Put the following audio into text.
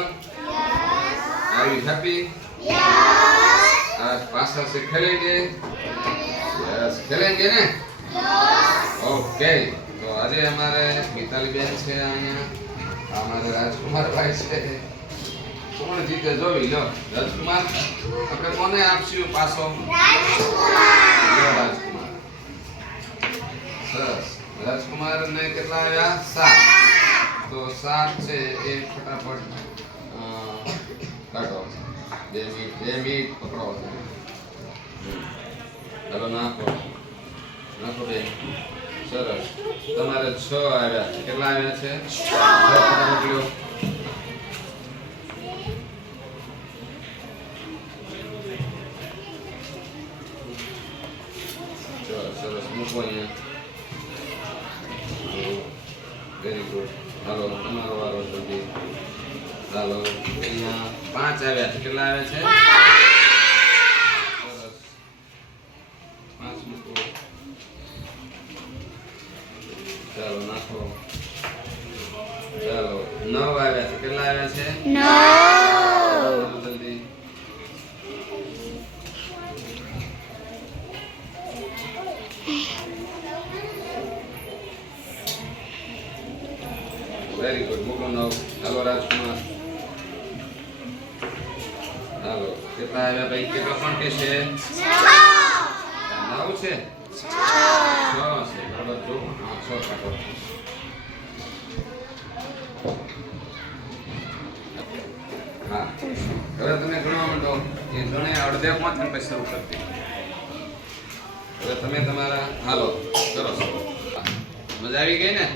smile? Yes. Are you happy? Yes. आज पासा से खेलेंगे? Yes. खेलेंगे ना? Yes. Okay. तो आज हमारे मिताली बहन છે અહીંયા, हमारे राजकुमार भाई છે. કોણ જીતે જોઈ લો. રાજકુમાર આપણે કોને આપશું પાસો? રાજકુમાર. સરસ. રાજકુમાર ને કેટલા આવ્યા? 7. તો 7 છે એ ફટાફટ કાઢો. 2 મિનિટ પકડો. ચાલો નાખો બે. સરસ. તમારે 6 આવ્યા. કેટલા આવ્યા છે? 6 ફટાફટ લ્યો. સરસ. મૂકો અહીંયા. Very good. હાલો તમારો વારો જલ્દી. હાલો અહીંયા 5 આવ્યા છે. કેટલા આવ્યા છે? 5. સરસ. 5 મૂકો. ચાલો નાખો. ચાલો 9 આવ્યા છે. કેટલા આવ્યા છે? 9. જલ્દી. Very good. મૂકો 9. હાલો રાજકુમાર. હાલો કેટલા આવ્યા ભાઈ? કેટલા પણ કે છે? 9 છે. 6 છે. બરાબર. જો 6 કાઢો. હા હવે તમે ગણવા માંડો. એ ગણે અડધે પહોંચે પછી શરૂ કરતી. હવે તમે તમારા હાલો કરો. મજા આવી ગઈ ને?